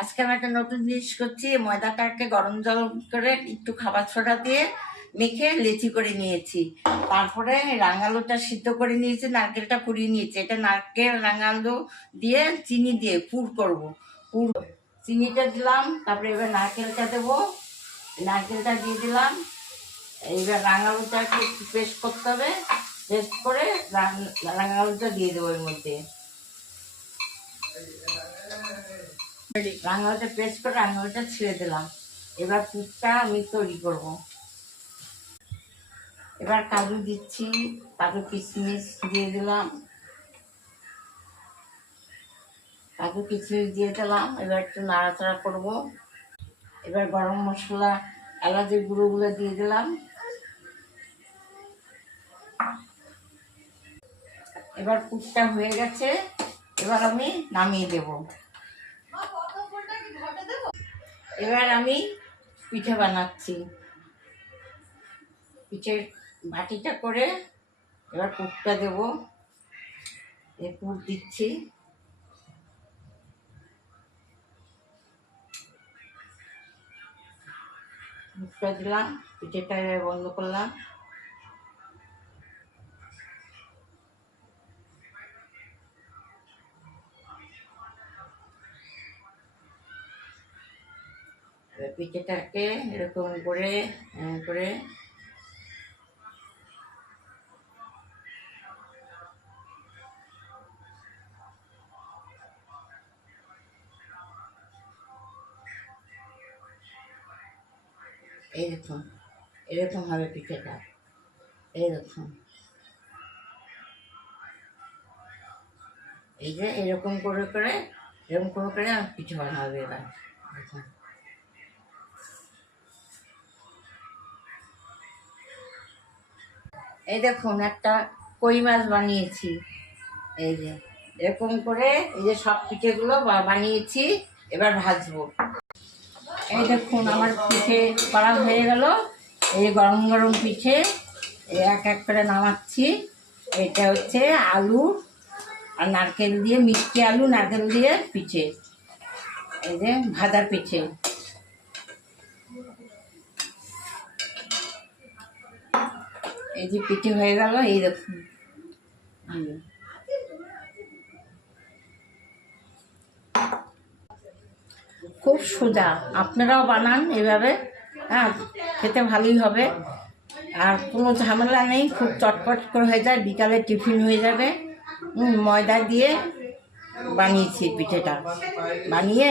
আজকে আমি একটা নতুন জিনিস করছি। ময়দাটাকে গরম জল করে একটু খাবার সোডা দিয়ে মেখে লেচি করে নিয়েছি। তারপরে রাঙালুটা সিদ্ধ করে নিয়েছি, নারকেলটা কুড়িয়ে নিয়েছি। এটা নারকেল রাঙালু দিয়ে চিনি দিয়ে পুর করব। পুর চিনিটা দিলাম, তারপরে এবার নারকেলটা দেবো। নারকেলটা দিয়ে দিলাম। এইবার রাঙালুটাকে একটু পেস্ট করতে হবে। পেস্ট করে রাঙালুটা দিয়ে দেবো এর মধ্যে। রাঙালুটা পেস্ট করে রাঙালুটা ছেড়ে দিলাম। এবার পুরটা আমি তৈরি করব। এবার কাজু দিচ্ছি, কাজু কিশমিশ দিয়ে দিলাম, কাজু কিশমিশ দিয়ে দিলাম। এবার একটু নাড়াচাড়া করব। এবার গরম মশলা এলাচের গুঁড়োগুলো দিয়ে দিলাম। এবার পুরটা হয়ে গেছে, এবার আমি নামিয়ে দেব। এবার আমি পিঠে বানাচ্ছি। পিঠের বাটিটা করে এবার পুরটা দেব। এই পুর দিচ্ছি। পুরটা দিলাম, পিঠেটা বন্ধ করলাম। পিঠেটাকে এরকম করে করে এইরকম এরকম হবে পিঠেটা। এইরকম এই যে এরকম করে করে এরকম করে করে পিঠে বানাবে। এবার দেখুন, এই দেখুন একটা কই মাছ বানিয়েছি। এই যে এরকম করে এই যে সব পিঠেগুলো বানিয়েছি। এবার ভাজবো। এই দেখুন আমার পিঠে করা হয়ে গেল। এই গরম গরম পিঠে এক এক করে নামাচ্ছি। এটা হচ্ছে আলু আর নারকেল দিয়ে, মিষ্টি আলু নারকেল দিয়ে পিঠে। এই যে ভাজা পিঠে। এই যে পিঠে হয়ে গেল। এই দেখুন খুব সোজা, আপনারাও বানান এভাবে। হ্যাঁ, খেতে ভালোই হবে। আর কোনো ঝামেলা নেই, খুব চটপট করে হয়ে যায়, বিকালে টিফিন হয়ে যাবে। ময়দা দিয়ে বানিয়েছি পিঠেটা। বানিয়ে